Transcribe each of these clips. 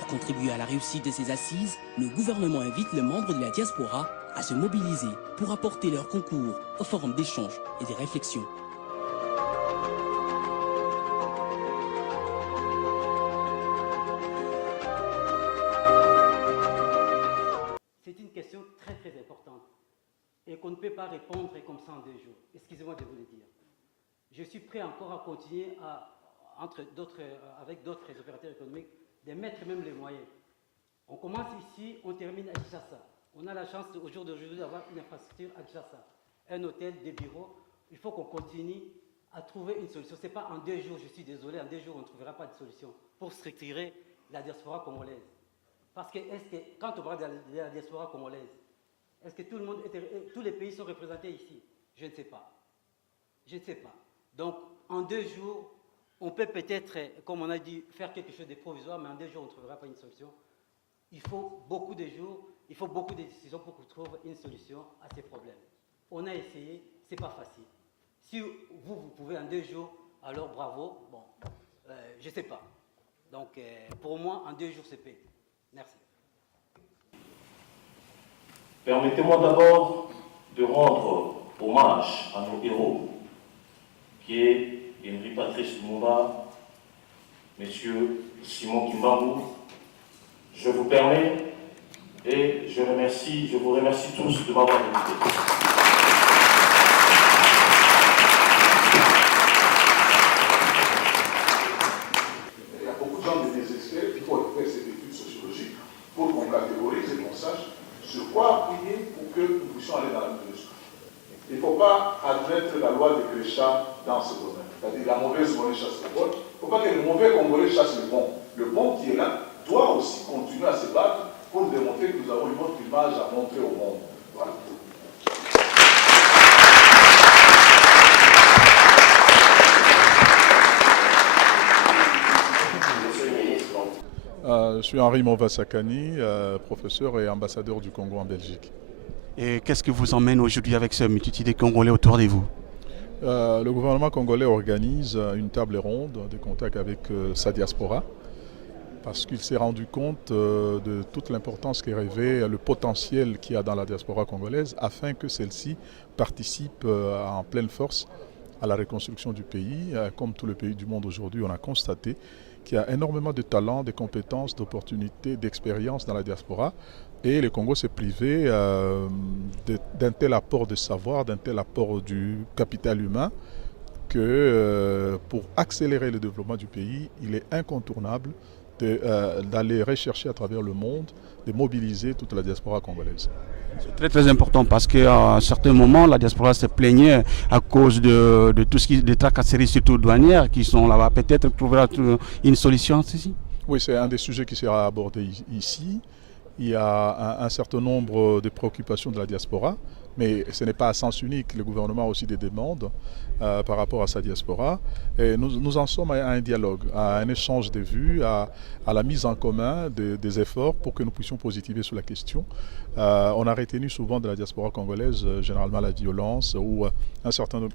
Pour contribuer à la réussite de ces assises, le gouvernement invite les membres de la diaspora à se mobiliser pour apporter leur concours au forum d'échange et de réflexion. C'est une question très très importante et qu'on ne peut pas répondre comme ça en 2 jours. Excusez-moi de vous le dire. Je suis prêt encore à continuer avec d'autres opérateurs économiques de mettre même les moyens. On commence ici, on termine à Kinshasa. On a la chance au jour d'aujourd'hui d'avoir une infrastructure à Kinshasa, un hôtel, des bureaux. Il faut qu'on continue à trouver une solution. Ce n'est pas en 2 jours, je suis désolé, en 2 jours on ne trouvera pas de solution pour structurer la diaspora congolaise. Parce que, quand on parle de la diaspora congolaise, est-ce que tous les pays sont représentés ici? Je ne sais pas. Je ne sais pas. Donc, en 2 jours, on peut peut-être, comme on a dit, faire quelque chose de provisoire, mais en 2 jours, on ne trouvera pas une solution. Il faut beaucoup de jours, il faut beaucoup de décisions pour qu'on trouve une solution à ces problèmes. On a essayé, ce n'est pas facile. Si vous pouvez en 2 jours, alors bravo. Bon, je ne sais pas. Donc, pour moi, en 2 jours, c'est fait. Merci. Permettez-moi d'abord de rendre hommage à nos héros, qui est Henri Patrice Lumumba, M. Simon Kimbangu. Je vous permets et je vous remercie tous de m'avoir invité. Il y a beaucoup de gens de désespérés qui vont faire cette étude sociologique pour qu'on catégorise et qu'on sache sur quoi appuyer pour que nous puissions aller dans la mesure. Il ne faut pas admettre la loi de Grécha dans ce domaine. C'est-à-dire la mauvaise monnaie chasse le bon. Il ne faut pas que le mauvais Congolais chasse le bon. Le bon qui est là doit aussi continuer à se battre pour démontrer que nous avons une autre image à montrer au monde. Voilà. Je suis Henri Mova-Sakani, professeur et ambassadeur du Congo en Belgique. Et qu'est-ce qui vous emmène aujourd'hui avec ce multitude de Congolais autour de vous? Le gouvernement congolais organise une table ronde de contact avec sa diaspora parce qu'il s'est rendu compte de toute l'importance qu'est revêt le potentiel qu'il y a dans la diaspora congolaise afin que celle-ci participe en pleine force à la reconstruction du pays. Comme tous les pays du monde aujourd'hui, on a constaté qu'il y a énormément de talents, de compétences, d'opportunités, d'expériences dans la diaspora. Et le Congo s'est privé d'un tel apport de savoir, d'un tel apport du capital humain que pour accélérer le développement du pays, il est incontournable d'aller rechercher à travers le monde, de mobiliser toute la diaspora congolaise. C'est très très important parce qu'à un certain moment, la diaspora se plaignait à cause de tout ce qui est des tracasseries, surtout douanières, qui sont là-bas. Peut-être trouvera une solution à ceci. Oui, c'est un des sujets qui sera abordé ici. Il y a un certain nombre de préoccupations de la diaspora, mais ce n'est pas à sens unique. Le gouvernement a aussi des demandes par rapport à sa diaspora. Et nous en sommes à un dialogue, à un échange de vues, à la mise en commun des efforts pour que nous puissions positiver sur la question. On a retenu souvent de la diaspora congolaise, généralement la violence ou un certain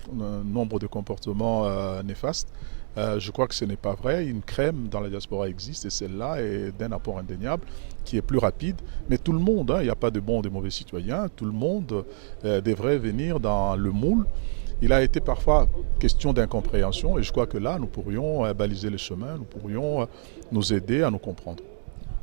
nombre de comportements néfastes. Je crois que ce n'est pas vrai. Une crème dans la diaspora existe et celle-là est d'un apport indéniable qui est plus rapide. Mais tout le monde, il n'y a pas de bons ou de mauvais citoyens, tout le monde devrait venir dans le moule. Il a été parfois question d'incompréhension et je crois que là, nous pourrions baliser le chemin, nous pourrions nous aider à nous comprendre.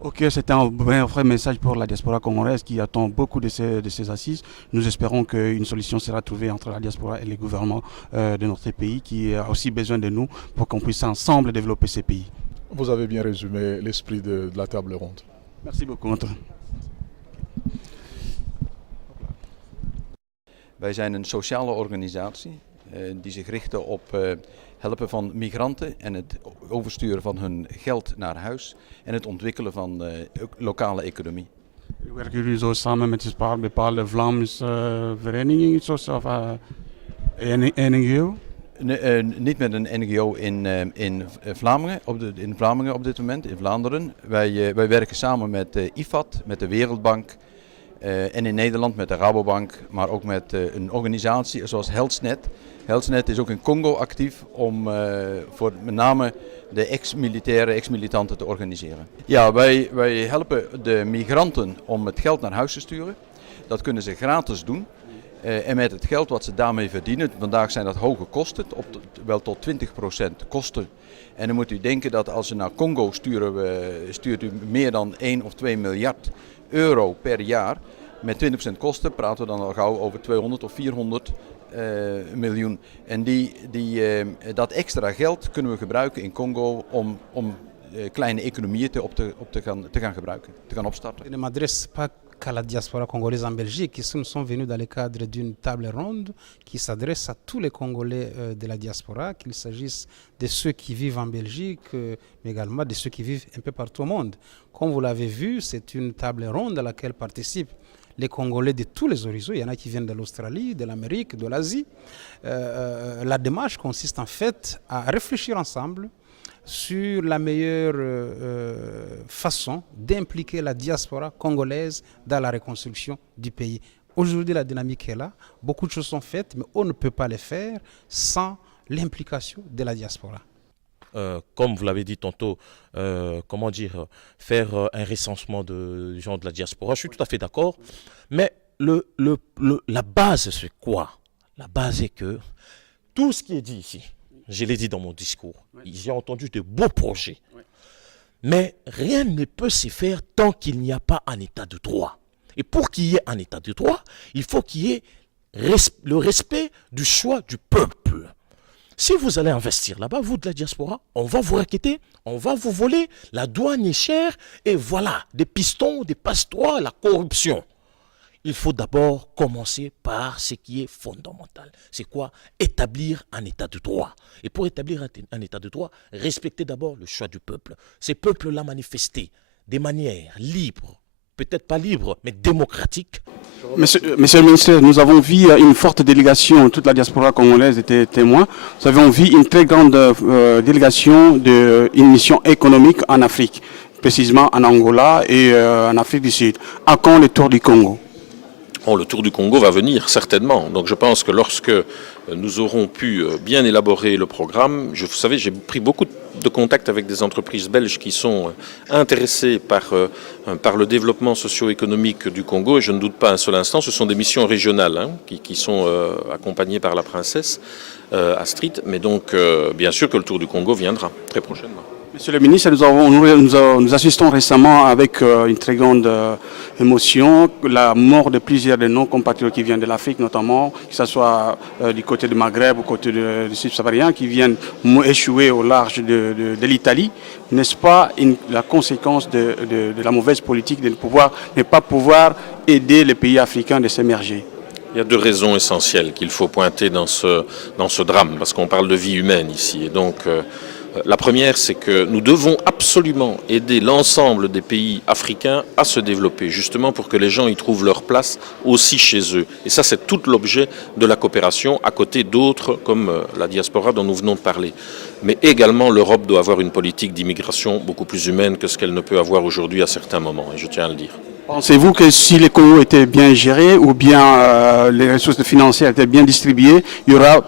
Ok, c'est un vrai message pour la diaspora congolaise qui attend beaucoup de ces assises. Nous espérons qu'une solution sera trouvée entre la diaspora et les gouvernements de notre pays qui a aussi besoin de nous pour qu'on puisse ensemble développer ces pays. Vous avez bien résumé l'esprit de la table ronde. Merci beaucoup. Wij zijn een sociale organisatie die zich richt op helpen van migranten en het oversturen van hun geld naar huis en het ontwikkelen van de lokale economie. Werken jullie zo samen met een bepaalde Vlaamse vereniging of een NGO? Niet met een NGO in Vlaanderen op dit moment, in Vlaanderen. Wij werken samen met IFAD, met de Wereldbank En in Nederland met de Rabobank, maar ook met een organisatie zoals HealthNet. HealthNet is ook in Congo actief om voor met name de ex-militanten te organiseren. Ja, wij helpen de migranten om het geld naar huis te sturen. Dat kunnen ze gratis doen. En met het geld wat ze daarmee verdienen, vandaag zijn dat hoge kosten, wel tot 20% kosten. En dan moet u denken dat als we naar Congo stuurt u meer dan 1 of 2 miljard euro per jaar. Met 20% kosten praten we dan al gauw over 200 of 400 miljoen. En dat extra geld kunnen we gebruiken in Congo om kleine economieën te gaan gebruiken, te gaan opstarten. Je ne m'adresse pas qu'à la diaspora congolaise en Belgique. Ici, nous sommes venus dans le cadre d'une table ronde qui s'adresse à tous les Congolais de la diaspora, qu'il s'agisse de ceux qui vivent en Belgique, mais également de ceux qui vivent un peu partout au monde. Comme vous l'avez vu, c'est une table ronde à laquelle participent les Congolais de tous les horizons. Il y en a qui viennent de l'Australie, de l'Amérique, de l'Asie. La démarche consiste en fait à réfléchir ensemble sur la meilleure façon d'impliquer la diaspora congolaise dans la reconstruction du pays. Aujourd'hui, la dynamique est là. Beaucoup de choses sont faites, mais on ne peut pas les faire sans l'implication de la diaspora. Comme vous l'avez dit tantôt, faire un recensement des gens de la diaspora, je suis tout à fait d'accord. Mais la base, c'est quoi? La base est que tout ce qui est dit ici, je l'ai dit dans mon discours, j'ai entendu de beaux projets. Mais rien ne peut se faire tant qu'il n'y a pas un état de droit. Et pour qu'il y ait un état de droit, il faut qu'il y ait le respect du choix du peuple. Si vous allez investir là-bas, vous de la diaspora, on va vous raqueter, on va vous voler, la douane est chère, et voilà, des pistons, des passe-droits, la corruption. Il faut d'abord commencer par ce qui est fondamental. C'est quoi? Établir un état de droit. Et pour établir un état de droit, respecter d'abord le choix du peuple. Ces peuples l'ont manifesté de manière libre, peut-être pas libre, mais démocratique. Monsieur le ministre, nous avons vu une forte délégation, toute la diaspora congolaise était témoin. Nous avons vu une très grande délégation d'une mission économique en Afrique, précisément en Angola et en Afrique du Sud. À quand le tour du Congo? Bon, le tour du Congo va venir, certainement. Donc je pense que lorsque nous aurons pu bien élaborer le programme, vous savez, j'ai pris beaucoup de contacts avec des entreprises belges qui sont intéressées par le développement socio-économique du Congo, et je ne doute pas un seul instant, ce sont des missions régionales qui sont accompagnées par la princesse Astrid, mais donc bien sûr que le tour du Congo viendra très prochainement. Monsieur le ministre, nous assistons récemment avec une très grande émotion la mort de plusieurs de nos compatriotes qui viennent de l'Afrique notamment, que ce soit du côté du Maghreb ou du côté du subsaharien, qui viennent échouer au large de l'Italie. N'est-ce pas la conséquence de la mauvaise politique de ne pas pouvoir aider les pays africains de s'émerger? Il y a deux raisons essentielles qu'il faut pointer dans ce drame, parce qu'on parle de vie humaine ici. Et donc, la première, c'est que nous devons absolument aider l'ensemble des pays africains à se développer, justement pour que les gens y trouvent leur place aussi chez eux. Et ça, c'est tout l'objet de la coopération, à côté d'autres comme la diaspora dont nous venons de parler. Mais également, l'Europe doit avoir une politique d'immigration beaucoup plus humaine que ce qu'elle ne peut avoir aujourd'hui à certains moments, et je tiens à le dire. Pensez-vous que si les Congo étaient bien gérés ou bien les ressources financières étaient bien distribuées, il y aura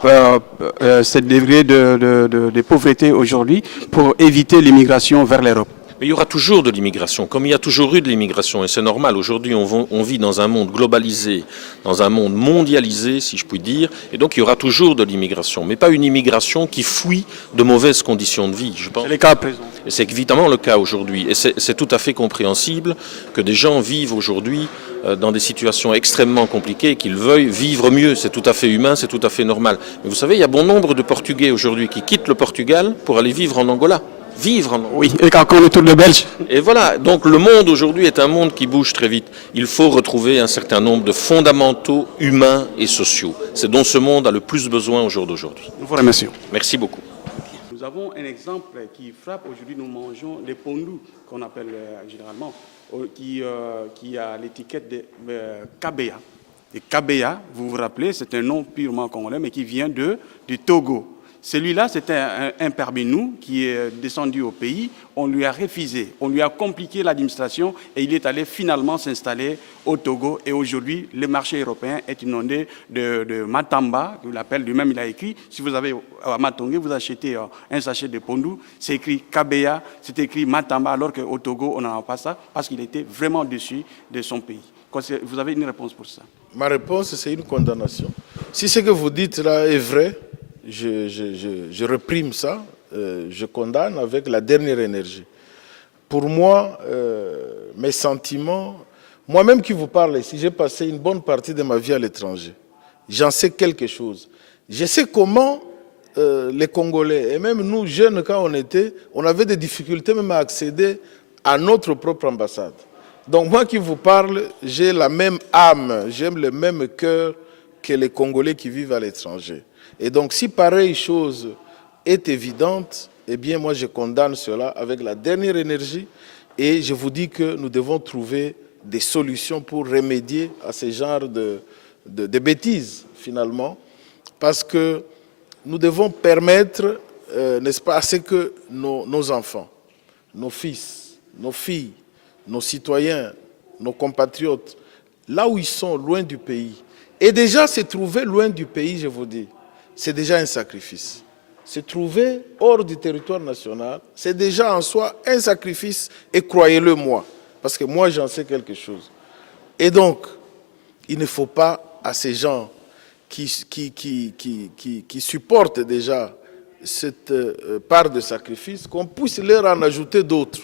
ce degré de pauvreté aujourd'hui pour éviter l'immigration vers l'Europe? Mais il y aura toujours de l'immigration, comme il y a toujours eu de l'immigration, et c'est normal. Aujourd'hui, on vit dans un monde globalisé, dans un monde mondialisé, si je puis dire, et donc il y aura toujours de l'immigration, mais pas une immigration qui fuit de mauvaises conditions de vie, je pense. C'est le cas à présent. Et c'est évidemment le cas aujourd'hui, et c'est tout à fait compréhensible que des gens vivent aujourd'hui dans des situations extrêmement compliquées et qu'ils veuillent vivre mieux. C'est tout à fait humain, c'est tout à fait normal. Mais vous savez, il y a bon nombre de Portugais aujourd'hui qui quittent le Portugal pour aller vivre en Angola. Oui, et quand on est autour de Belge. Et voilà, donc le monde aujourd'hui est un monde qui bouge très vite. Il faut retrouver un certain nombre de fondamentaux humains et sociaux. C'est dont ce monde a le plus besoin au jour d'aujourd'hui. Nous vous remercions. Merci beaucoup. Nous avons un exemple qui frappe. Aujourd'hui, nous mangeons les pondous, qu'on appelle généralement, qui a l'étiquette de Kabea. Et Kabea, vous vous rappelez, c'est un nom purement congolais, mais qui vient du Togo. Celui-là, c'était un parmi nous qui est descendu au pays. On lui a refusé, on lui a compliqué l'administration et il est allé finalement s'installer au Togo. Et aujourd'hui, le marché européen est inondé de matamba, il l'appelle lui-même, il a écrit. Si vous avez à Matongé, vous achetez un sachet de pondou, c'est écrit Kabeya, c'est écrit matamba, alors qu'au Togo, on n'en a pas ça, parce qu'il était vraiment déçu de son pays. Vous avez une réponse pour ça? Ma réponse, c'est une condamnation. Si ce que vous dites là est vrai, je réprime ça, je condamne avec la dernière énergie. Pour moi, mes sentiments, moi-même qui vous parle ici, j'ai passé une bonne partie de ma vie à l'étranger. J'en sais quelque chose. Je sais comment les Congolais, et même nous jeunes quand on avait des difficultés même à accéder à notre propre ambassade. Donc moi qui vous parle, j'ai la même âme, j'aime le même cœur que les Congolais qui vivent à l'étranger. Et donc si pareille chose est évidente, eh bien moi je condamne cela avec la dernière énergie et je vous dis que nous devons trouver des solutions pour remédier à ce genre de bêtises finalement, parce que nous devons permettre, n'est-ce pas, à ce que nos enfants, nos fils, nos filles, nos citoyens, nos compatriotes, là où ils sont, loin du pays. Et déjà, se trouver loin du pays, je vous dis, c'est déjà un sacrifice. Se trouver hors du territoire national, c'est déjà en soi un sacrifice, et croyez-le moi, parce que moi j'en sais quelque chose. Et donc, il ne faut pas à ces gens qui supportent déjà cette part de sacrifice, qu'on puisse leur en ajouter d'autres.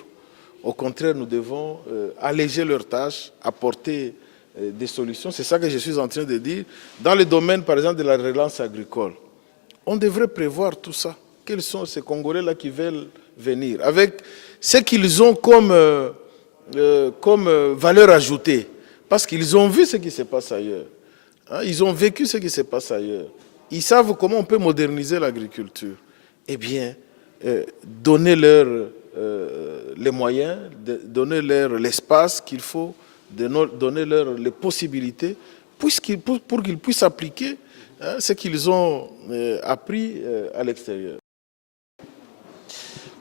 Au contraire, nous devons alléger leurs tâches, apporter des solutions. C'est ça que je suis en train de dire. Dans le domaine, par exemple, de la relance agricole, on devrait prévoir tout ça. Quels sont ces Congolais-là qui veulent venir? Avec ce qu'ils ont comme valeur ajoutée. Parce qu'ils ont vu ce qui se passe ailleurs. Hein, ils ont vécu ce qui se passe ailleurs. Ils savent comment on peut moderniser l'agriculture. Eh bien, donnez-leur les moyens, donnez-leur l'espace qu'il faut, donnez-leur les possibilités pour qu'ils puissent appliquer ce qu'ils ont appris à l'extérieur.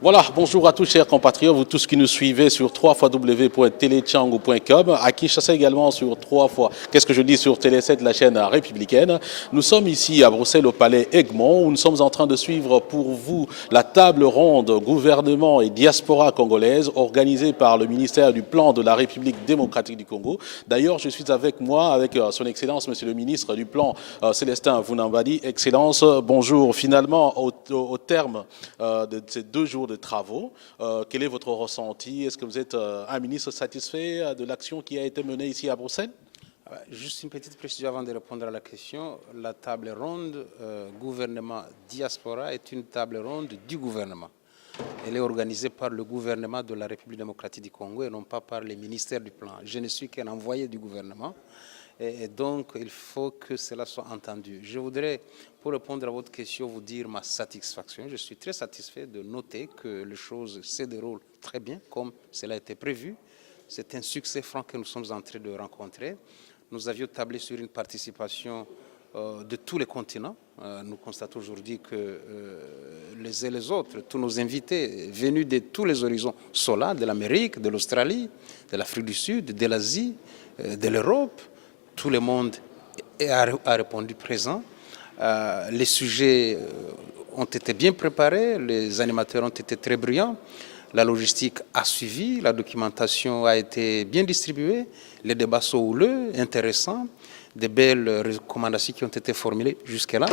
Voilà, bonjour à tous chers compatriotes, vous tous qui nous suivez sur www.telechangu.com, à Kinshasa également sur 3 fois, qu'est-ce que je dis, sur Télé 7, la chaîne républicaine. Nous sommes ici à Bruxelles au palais Egmont où nous sommes en train de suivre pour vous la table ronde gouvernement et diaspora congolaise organisée par le ministère du Plan de la République démocratique du Congo. D'ailleurs, je suis avec moi, avec son Excellence, Monsieur le ministre du Plan, Célestin Vunambadi. Excellence, bonjour. Finalement, au terme de ces 2 jours de travaux. Quel est votre ressenti? Est-ce que vous êtes un ministre satisfait de l'action qui a été menée ici à Bruxelles? Juste une petite précision avant de répondre à la question. La table ronde gouvernement-diaspora est une table ronde du gouvernement. Elle est organisée par le gouvernement de la République démocratique du Congo et non pas par les ministères du plan. Je ne suis qu'un envoyé du gouvernement. Et donc, il faut que cela soit entendu. Je voudrais, pour répondre à votre question, vous dire ma satisfaction. Je suis très satisfait de noter que les choses se déroulent très bien, comme cela a été prévu. C'est un succès franc que nous sommes en train de rencontrer. Nous avions tablé sur une participation de tous les continents. Nous constatons aujourd'hui que les uns et les autres, tous nos invités venus de tous les horizons sont là, de l'Amérique, de l'Australie, de l'Afrique du Sud, de l'Asie, de l'Europe. Tout le monde a répondu présent. Les sujets ont été bien préparés, les animateurs ont été très brillants, la logistique a suivi, la documentation a été bien distribuée, les débats sont houleux, intéressants, des belles recommandations qui ont été formulées jusque-là.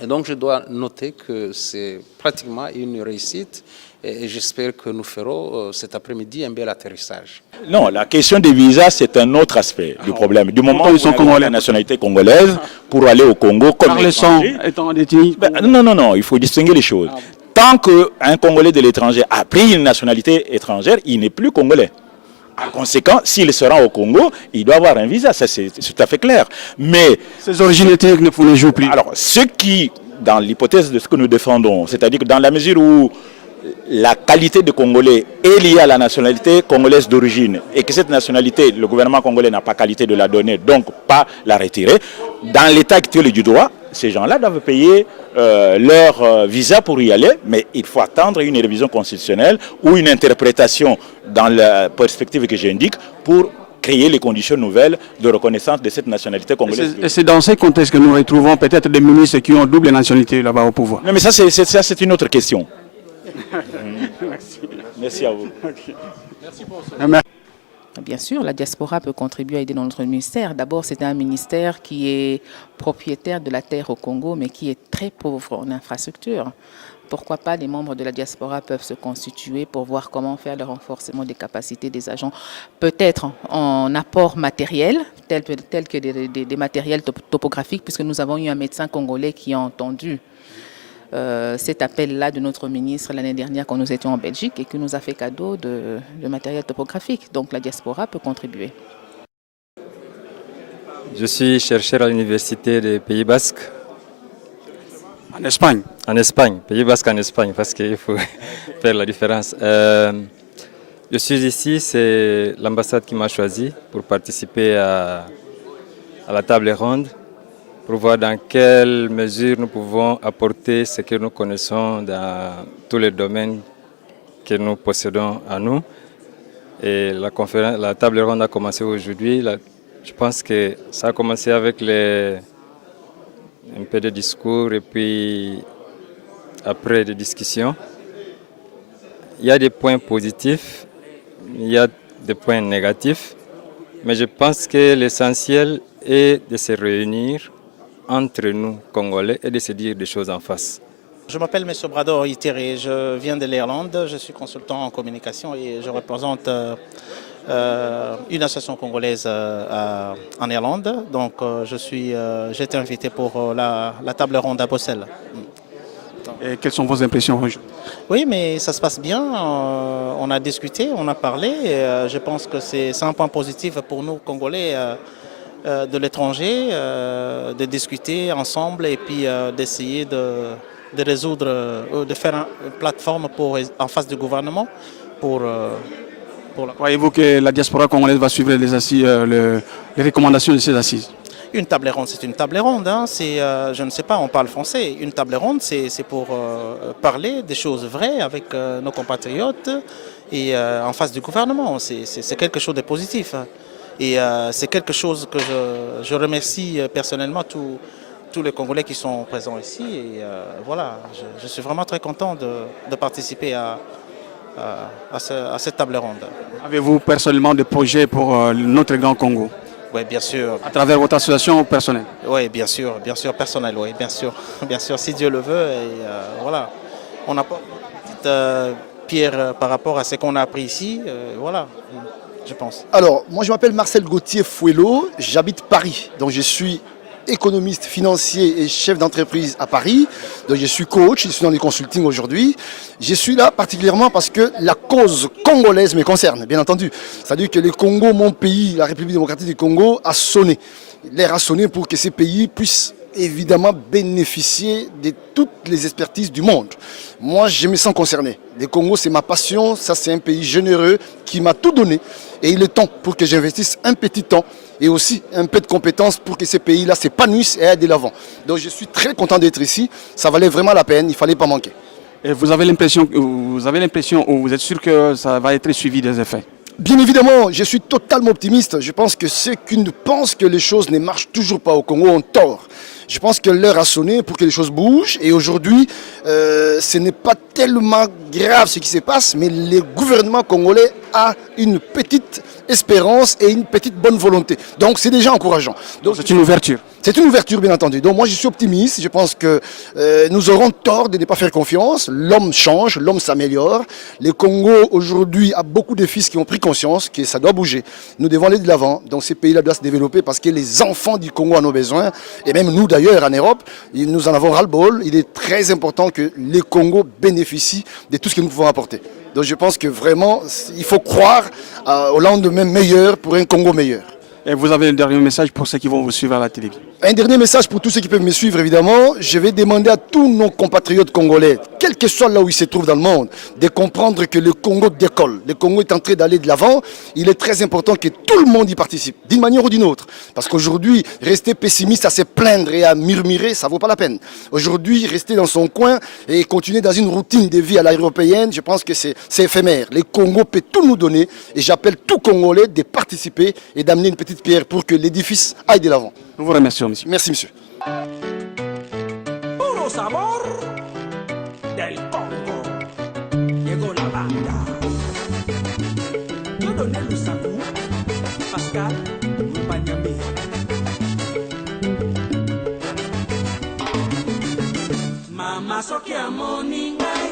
Et donc je dois noter que c'est pratiquement une réussite et j'espère que nous ferons cet après-midi un bel atterrissage. Non, la question des visas, c'est un autre aspect du problème. Du moment où ils sont congolais, la nationalité congolaise, pour aller au Congo comme étranger... Non, il faut distinguer les choses. Tant qu'un Congolais de l'étranger a pris une nationalité étrangère, il n'est plus congolais. Par conséquent, s'il se rend au Congo, il doit avoir un visa, ça c'est tout à fait clair. Mais ces origines ethniques ne les jouent plus. Alors, ce qui, dans l'hypothèse de ce que nous défendons, c'est-à-dire que dans la mesure où la qualité de Congolais est liée à la nationalité congolaise d'origine et que cette nationalité, le gouvernement congolais n'a pas qualité de la donner, donc pas la retirer, dans l'état actuel du droit, ces gens-là doivent payer leur visa pour y aller, mais il faut attendre une révision constitutionnelle ou une interprétation dans la perspective que j'indique pour créer les conditions nouvelles de reconnaissance de cette nationalité congolaise. Et c'est dans ces contextes que nous retrouvons peut-être des ministres qui ont double nationalité là-bas au pouvoir. Non, mais ça c'est une autre question. Merci. Merci à vous. Merci pour ça. Bien sûr, la diaspora peut contribuer à aider dans notre ministère. D'abord, c'est un ministère qui est propriétaire de la terre au Congo, mais qui est très pauvre en infrastructure. Pourquoi pas les membres de la diaspora peuvent se constituer pour voir comment faire le renforcement des capacités des agents, peut-être en apport matériel, tel que des matériels topographiques, puisque nous avons eu un médecin congolais qui a entendu cet appel-là de notre ministre l'année dernière quand nous étions en Belgique et qui nous a fait cadeau de matériel topographique. Donc la diaspora peut contribuer. Je suis chercheur à l'université des Pays Basques. En Espagne? En Espagne, Pays Basques en Espagne, parce qu'il faut faire la différence. Je suis ici, c'est l'ambassade qui m'a choisi pour participer à la table ronde, pour voir dans quelle mesure nous pouvons apporter ce que nous connaissons dans tous les domaines que nous possédons à nous. Et la table ronde a commencé aujourd'hui. Je pense que ça a commencé avec un peu de discours et puis après des discussions. Il y a des points positifs, il y a des points négatifs, mais je pense que l'essentiel est de se réunir entre nous, Congolais, et de se dire des choses en face. Je m'appelle M. Brado Itere, je viens de l'Irlande, je suis consultant en communication et je représente une association congolaise en Irlande. Donc j'ai été invité pour la table ronde à Bruxelles. Et quelles sont vos impressions? Oui, mais ça se passe bien. On a discuté, on a parlé. Et, je pense que c'est un point positif pour nous, Congolais, de l'étranger, de discuter ensemble et puis d'essayer de résoudre, de faire une plateforme en face du gouvernement pour Croyez-vous que la diaspora congolaise va suivre les recommandations de ces assises? Une table ronde, c'est une table ronde. Hein. Je ne sais pas, on parle français. Une table ronde, c'est pour parler des choses vraies avec nos compatriotes et en face du gouvernement. C'est quelque chose de positif. Et c'est quelque chose que je remercie personnellement tous les Congolais qui sont présents ici. Et voilà, je suis vraiment très content de participer à cette table ronde. Avez-vous personnellement des projets pour notre grand Congo? Oui, bien sûr. À travers votre association personnelle? Oui, bien sûr, personnel, oui, bien sûr, si Dieu le veut. Et voilà, on apporte une petite pierre par rapport à ce qu'on a appris ici, voilà, je pense. Alors, moi je m'appelle Marcel Gauthier Fouello, j'habite Paris, donc je suis économiste financier et chef d'entreprise à Paris. Donc je suis coach, je suis dans le consulting aujourd'hui. Je suis là particulièrement parce que la cause congolaise me concerne, bien entendu. C'est-à-dire que le Congo, mon pays, la République démocratique du Congo, a sonné. L'air a sonné pour que ces pays puissent évidemment bénéficier de toutes les expertises du monde. Moi, je me sens concerné. Le Congo, c'est ma passion. Ça, c'est un pays généreux qui m'a tout donné. Et il est temps pour que j'investisse un petit temps et aussi un peu de compétences pour que ces pays-là s'épanouissent et aillent de l'avant. Donc, je suis très content d'être ici. Ça valait vraiment la peine. Il ne fallait pas manquer. Et vous avez l'impression, ou vous êtes sûr que ça va être suivi des effets? Bien évidemment, je suis totalement optimiste. Je pense que ceux qui pensent que les choses ne marchent toujours pas au Congo ont tort. Je pense que l'heure a sonné pour que les choses bougent. Et aujourd'hui, ce n'est pas tellement grave ce qui se passe, mais le gouvernement congolais a une petite espérance et une petite bonne volonté. Donc c'est déjà encourageant. Donc c'est une ouverture. C'est une ouverture, bien entendu. Donc moi, je suis optimiste. Je pense que nous aurons tort de ne pas faire confiance. L'homme change, l'homme s'améliore. Le Congo, aujourd'hui, a beaucoup de fils qui ont pris conscience que ça doit bouger. Nous devons aller de l'avant. Donc ces pays-là doivent se développer parce que les enfants du Congo en ont besoin. Et même nous, d'ailleurs, en Europe, nous en avons ras-le-bol. Il est très important que le Congo bénéficie de tout ce que nous pouvons apporter. Donc je pense que vraiment, il faut croire au lendemain meilleur pour un Congo meilleur. Et vous avez un dernier message pour ceux qui vont vous suivre à la télévision? Un dernier message pour tous ceux qui peuvent me suivre, évidemment. Je vais demander à tous nos compatriotes congolais, quel que soit là où ils se trouvent dans le monde, de comprendre que le Congo décolle. Le Congo est en train d'aller de l'avant. Il est très important que tout le monde y participe, d'une manière ou d'une autre. Parce qu'aujourd'hui, rester pessimiste à se plaindre et à murmurer, ça ne vaut pas la peine. Aujourd'hui, rester dans son coin et continuer dans une routine de vie à l'européenne, je pense que c'est éphémère. Le Congo peut tout nous donner et j'appelle tout Congolais de participer et d'amener une petite pierre pour que l'édifice aille de l'avant. Nous vous remercions, monsieur. Merci, monsieur. Puro sabor del Congo. Llegó la banda. Yo doné Lusaku, Pascal, Mpanyami. Mama soki amoni ngai,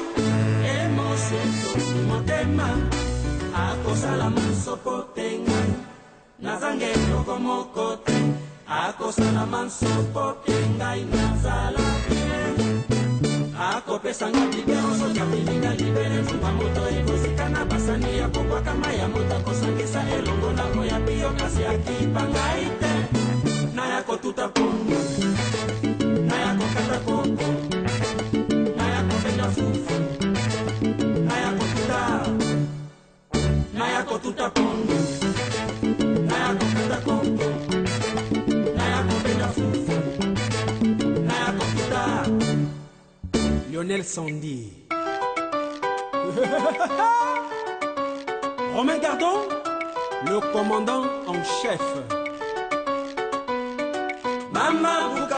emoseto motema, akosala mosopo te ngai, nazange eloko moko te, akosala mosopo te ngai nazala te, akopesanga libero soki apilinga libere nzumba moto ekosika na basani ya kobwaka mai ya moto akosangisa elongo na roya biyo kasi akipa ngai te, naya kotuta pongo, naya kokata koko, naya kopenda fufu, naya kotuta, naya kotuta pongo, naya kokata koko, naya kopenda fufu, naya kotuta. Lionel Sandy. Romain Gardon, le commandant en chef. Mama Buka